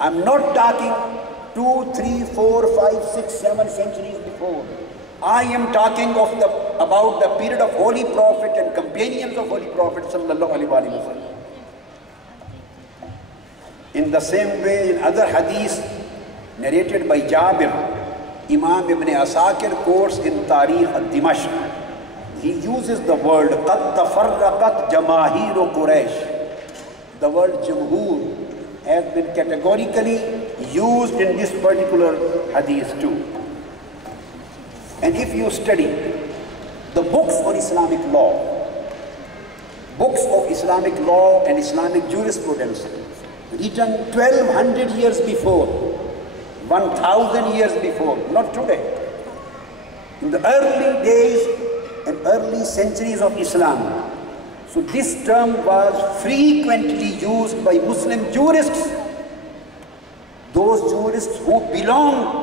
I'm not talking 2, 3, 4, 5, 6, 7 centuries before. I am talking about the period of Holy Prophet and companions of Holy Prophet sallallahu alaihi wasallam. In the same way, in other hadiths narrated by Jabir, Imam Ibn Asakir quotes in Tarikh al-Dimashq, he uses the word قَدْ تَفَرَّقَتْ جَمَاهِيرُ قُرَيْشِ. The word Jumhur has been categorically used in this particular hadith too. And if you study the books on Islamic law, books of Islamic law and Islamic jurisprudence, written 1200 years before, 1000 years before, not today. In the early days and early centuries of Islam, so this term was frequently used by Muslim jurists, those jurists who belong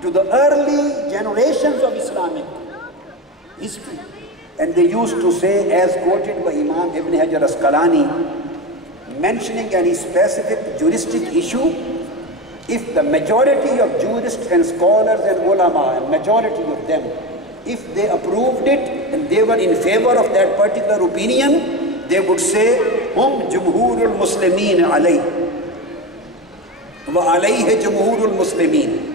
to the early generations of Islamic history. And they used to say, as quoted by Imam Ibn Hajar Asqalani, mentioning any specific juristic issue, if the majority of jurists and scholars and ulama, and majority of them, if they approved it and they were in favor of that particular opinion, they would say, Hum Jumhurul Muslimin alayh, wa alayhi Jumhurul Muslimin.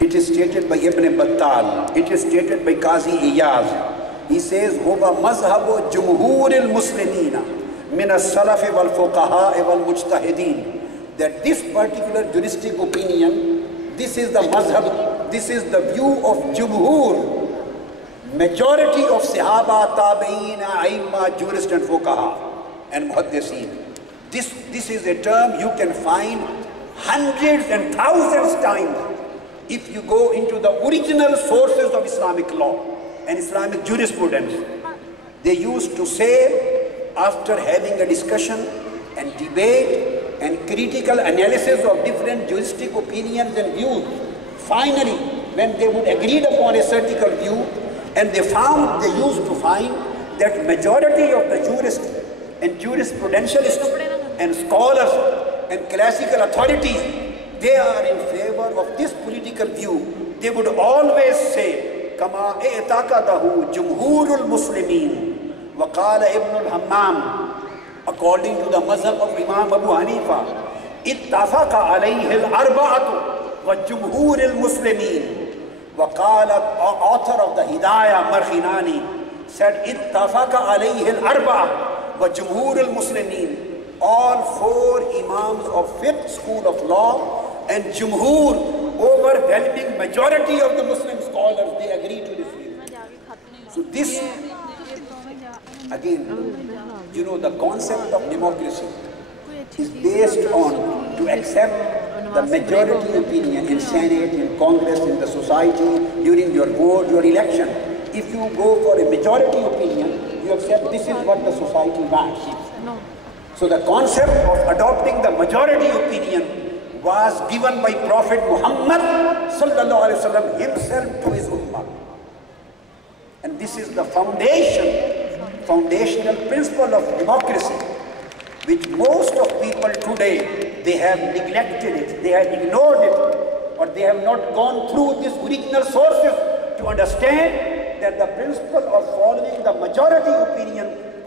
It is stated by Ibn Battal, it is stated by Qazi Iyaz. He says, Huwa mazhabu Jumhuril Muslimina min as-salafi wal fuqaha wal mujtahideen. That this particular juristic opinion, this is the mazhab, this is the view of Jumhur, majority of Sahaba, Tabi'een, Aimma, jurists and fuqaha and muhaddiseen. This is a term you can find hundreds and thousands times if you go into the original sources of Islamic law and Islamic jurisprudence. They used to say, after having a discussion and debate and critical analysis of different juristic opinions and views, finally, when they would agree upon a certain view, and they used to find that majority of the jurists and jurisprudentialists and scholars and classical authorities, they are in favor of this political view. They would always say, Kama i'taqadahu Jumhurul Muslimin, wa qala Ibn al-Hammam, according to the mazhab of Imam Abu Hanifa, ittafaqa alayhi al-arba'atu wa Jumhur al-Muslimin. وقال, author of the Hidayah, Markhinani, said, Ittafaqa alayhi al-arba'a wa Jumhur al-Muslimin. All four imams of fifth school of law and Jumhur, overwhelming majority of the Muslim scholars, they agree to this view. So this, again, you know, the concept of democracy is based on to accept the majority opinion in Senate, in Congress, in the society, during your vote, your election. If you go for a majority opinion, you accept this is what the society wants. So the concept of adopting the majority opinion was given by Prophet Muhammad sallallahu alaihi wasallam himself to his ummah. And this is the foundational principle of democracy, which most of people today, they have neglected it, they have ignored it, or they have not gone through these original sources to understand that the principle of following the majority opinion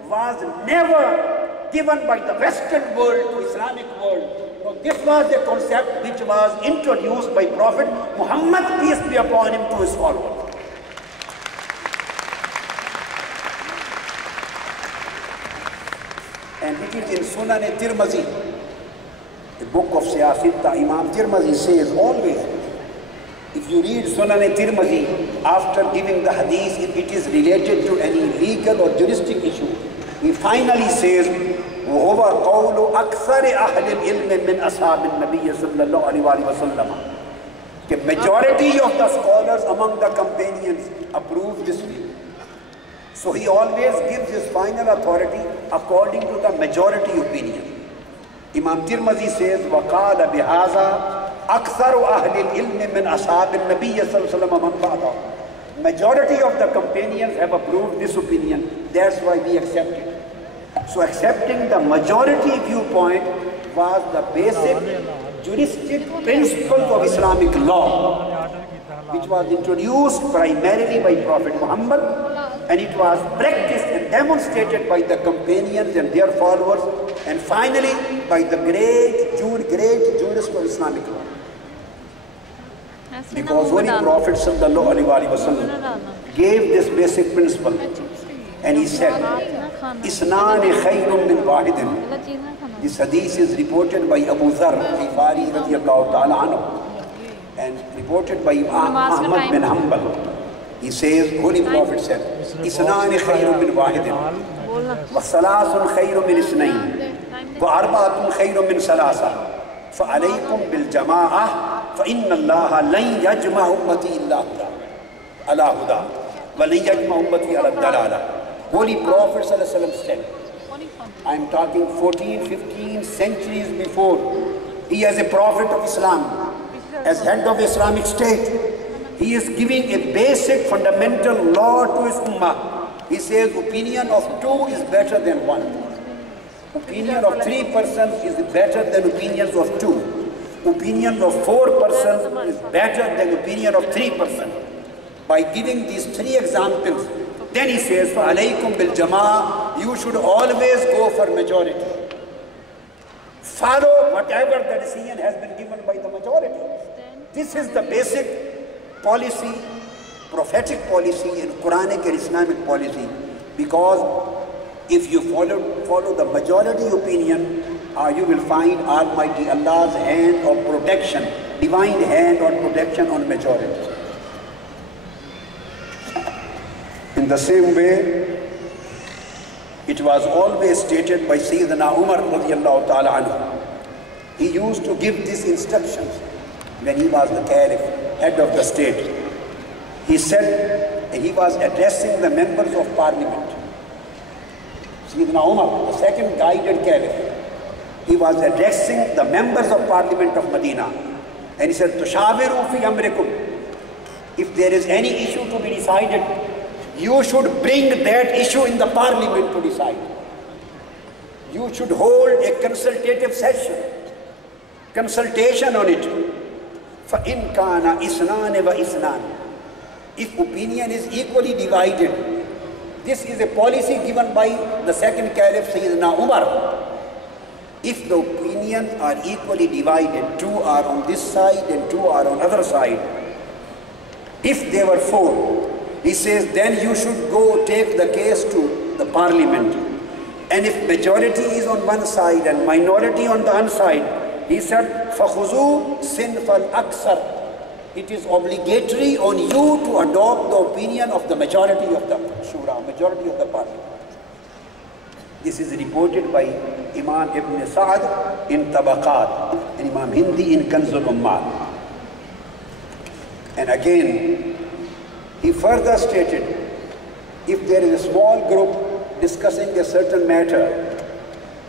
was never given by the Western world to Islamic world. So this was a concept which was introduced by Prophet Muhammad, peace be upon him, to his followers. And it is in Sunan Tirmizi, the book of Siyasita. Imam Tirmizi says always, if you read Sunan Tirmizi, after giving the hadith, if it is related to any legal or juristic issue, he finally says, وَهُوَ قَوْلُ أَكْثَرِ أَهْلِ الْعِلْمِ مِنْ أَصْحَابِ النَّبِيِّ صَلَّى اللَّهُ عَلَيْهِ وَسَلَّمَ. The majority of the scholars among the companions approve this view. So he always gives his final authority according to the majority opinion. Imam Tirmizi says, وَقَالَ بِهَذَا أَكْثَرُ أَهْلِ الْعِلْمِ مِنْ أَصْحَابِ النَّبِيِّ صَلَّى اللَّهُ عَلَيْهِ وَسَلَّمَ. Majority of the companions have approved this opinion. That's why we accept it. So accepting the majority viewpoint was the basic juristic principle of Islamic law, which was introduced primarily by Prophet Muhammad, and it was practiced and demonstrated by the companions and their followers, and finally by the great jurists of Islamic law. Because Holy Prophet ﷺ gave this basic principle, and he said, "Isnani khayrun min wahidin." This hadith is reported by Abu Dharr Ghifari radiyallahu ta'ala anhu, and reported by Imam Ahmad bin Hanbal. He says, Holy Prophet said, "Isnani khayrun min wahidin, wa salasun khayrun min isnayn, wa arba'atun khayrun min salasa, fa alaykum bil jama'ah. فإن الله لن يجمع أمتي إلا على هدى ولن يجمع أمتي على الضلالة." Holy Prophet ﷺ said, I am talking 14, 15 centuries before. He as a prophet of Islam, as head of Islamic State, he is giving a basic fundamental law to his ummah. He says opinion of 2 is better than 1. Opinion of 3 persons is better than opinions of 2. Opinion of 4 persons is better than opinion of 3 persons. By giving these 3 examples, then he says, "For alaykum bil jama'ah," you should always go for majority. Follow whatever the decision has been given by the majority. This is the basic policy, prophetic policy, and Quranic and Islamic policy. Because if you follow the majority opinion, you will find Almighty Allah's hand of protection, divine hand of protection on majority. In the same way, it was always stated by Sayyidina Umar radiyallahu ta'ala anhu. He used to give these instructions when he was the caliph, head of the state. He said, he was addressing the members of parliament. Sayyidina Umar, the second guided caliph, he was addressing the members of parliament of Medina, and he said, "Tushawiru fi amrikum." If there is any issue to be decided, you should bring that issue in the parliament to decide. You should hold a consultative session, consultation on it. فَإِنْ كَانَ إِسْنَانِ وَإِسْنَانِ. If opinion is equally divided, this is a policy given by the second caliph, Sayyidina Umar. If the opinions are equally divided, 2 are on this side and 2 are on other side. If there were 4, he says, then you should go take the case to the parliament. And if majority is on one side and minority on the other side, he said, فَخُذُوا صِنْفَ الْأَكْثَرِ. It is obligatory on you to adopt the opinion of the majority of the shura, majority of the parliament. This is reported by Imam Ibn Sa'd in Tabaqat, and Imam Hindi in Kanzul Ummal. And again, he further stated, if there is a small group discussing a certain matter,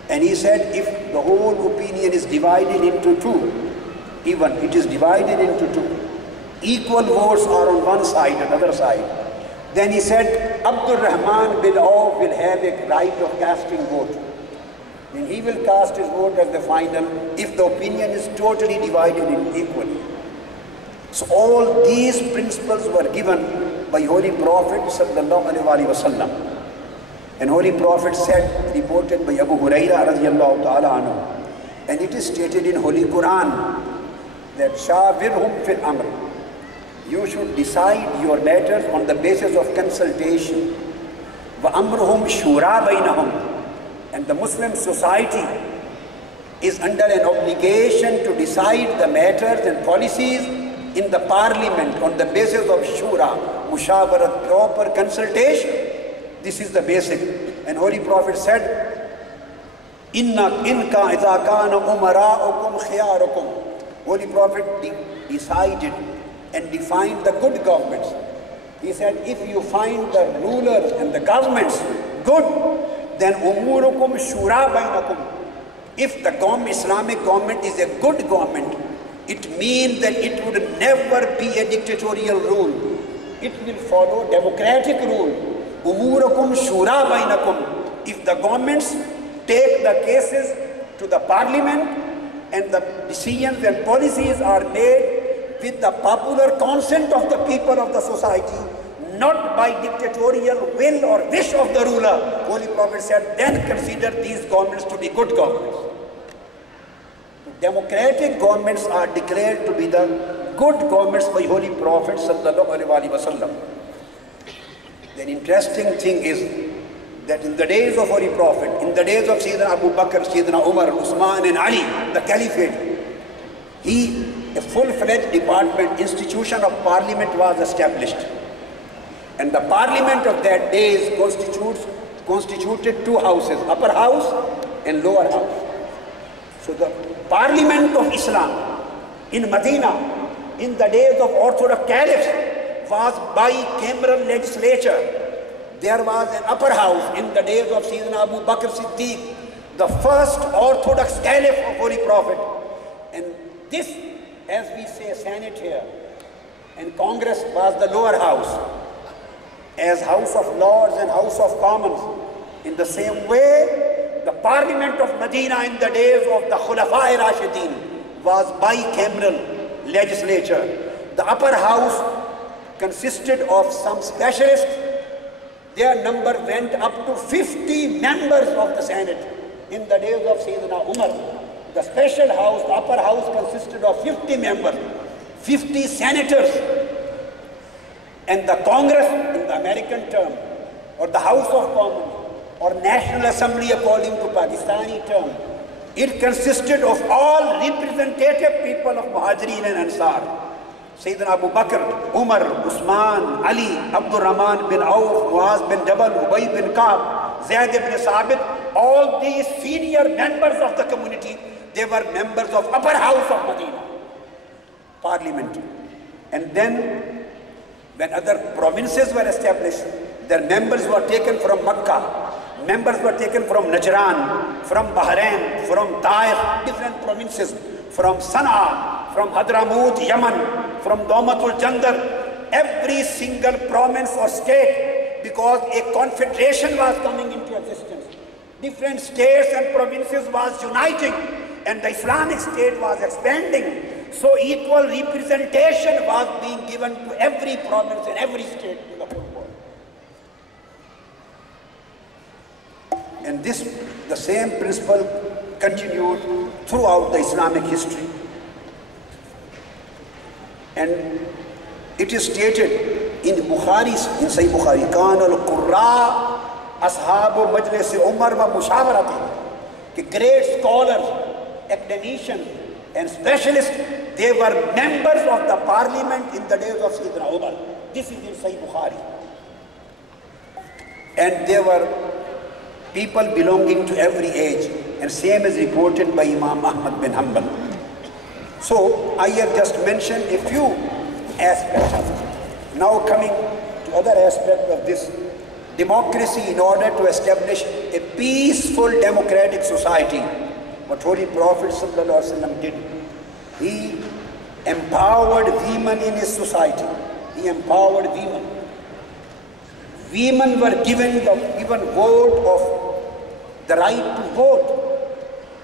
and he said if the whole opinion is divided into 2, even it is divided into 2, equal votes are on one side and other side, then he said, Abdul Rahman bin Auf will have a right of casting vote. Then he will cast his vote as the final if the opinion is totally divided in equally. So all these principles were given by Holy Prophet sallallahu alaihi wasallam. And Holy Prophet said, reported by Abu Huraira radiyallahu ta'ala anhu, and it is stated in Holy Quran that Shawirhum fil amr. You should decide your matters on the basis of consultation. وَأَمْرُهُمْ شُورَى بَيْنَهُمْ. And the Muslim society is under an obligation to decide the matters and policies in the parliament on the basis of shura, mushawarat, proper consultation. This is the basic. And Holy Prophet said, Inna inka idha kana umara'ukum khiyarukum. Holy Prophet decided and defined the good governments. He said, if you find the rulers and the governments good, then umurukum shura bainakum. If the Islamic government is a good government, it means that it would never be a dictatorial rule. It will follow democratic rule. Umurukum shura bainakum. if the governments take the cases to the parliament and the decisions and policies are made with the popular consent of the people of the society, not by dictatorial will or wish of the ruler, Holy Prophet said, then consider these governments to be good governments. Democratic governments are declared to be the good governments by Holy Prophet sallallahu alaihi wasallam. The interesting thing is that in the days of Holy Prophet, in the days of Sayyidina Abu Bakr, Sayyidina Umar, Usman and Ali, the Caliphate, a full-fledged department, institution of parliament was established. And the parliament of that day constituted two houses, upper house and lower house. So the parliament of Islam in Medina, in the days of Orthodox caliphs, was bicameral legislature. There was an upper house in the days of Sayyidina Abu Bakr Siddiq, the first Orthodox caliph of Holy Prophet. And this, as we say, Senate here, and Congress was the lower house, as House of Lords and House of Commons. In the same way, the Parliament of Medina in the days of the Khulafa'i Rashidin was bicameral legislature. The upper house consisted of some specialists. Their number went up to 50 members of the Senate in the days of Sayyidina Umar. The special house, the upper house, consisted of 50 members, 50 senators. And the Congress in the American term, or the House of Commons, or National Assembly according to Pakistani term, it consisted of all representative people of Muhajirin and Ansar. Sayyidina Abu Bakr, Umar, Usman, Ali, Abdul Rahman bin Auf, Muaz bin Jabal, Ubay bin Ka'b, Zayd ibn Sabit, all these senior members of the community, they were members of upper house of Medina, parliament. And then, when other provinces were established, their members were taken from Makkah, members were taken from Najran, from Bahrain, from Taif, different provinces, from Sana'a, from Hadramaut, Yemen, from Dawmatul Jandar, every single province or state, because a confederation was coming into existence. Different states and provinces was uniting, and the Islamic State was expanding. So equal representation was being given to every province and every state in the whole world. And this, the same principle continued throughout the Islamic history. And it is stated in Bukhari, in Sahih Bukhari, Kan al-Qurra Ashabu Majlis Umar wa Mushawarati, great scholars, academicians, and specialists, they were members of the parliament in the days of Sayyidina Umar. This is in Sahih Bukhari. And they were people belonging to every age, and same is reported by Imam Ahmad bin Hanbal. So I have just mentioned a few aspects of it. Now coming to other aspects of this democracy in order to establish a peaceful democratic society. What Holy Prophet ﷺ did, he empowered women in his society. He empowered women. Women were given vote of the right to vote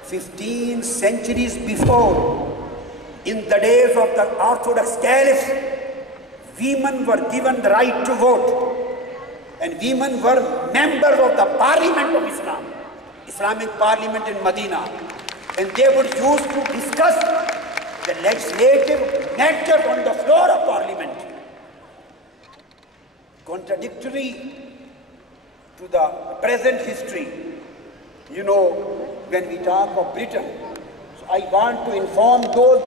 15 centuries before. In the days of the Orthodox caliphs, women were given the right to vote. And women were members of the Parliament of Islam, Islamic Parliament in Medina. And they would use to discuss the legislative matters on the floor of Parliament. Contradictory to the present history. You know, when we talk of Britain, so I want to inform those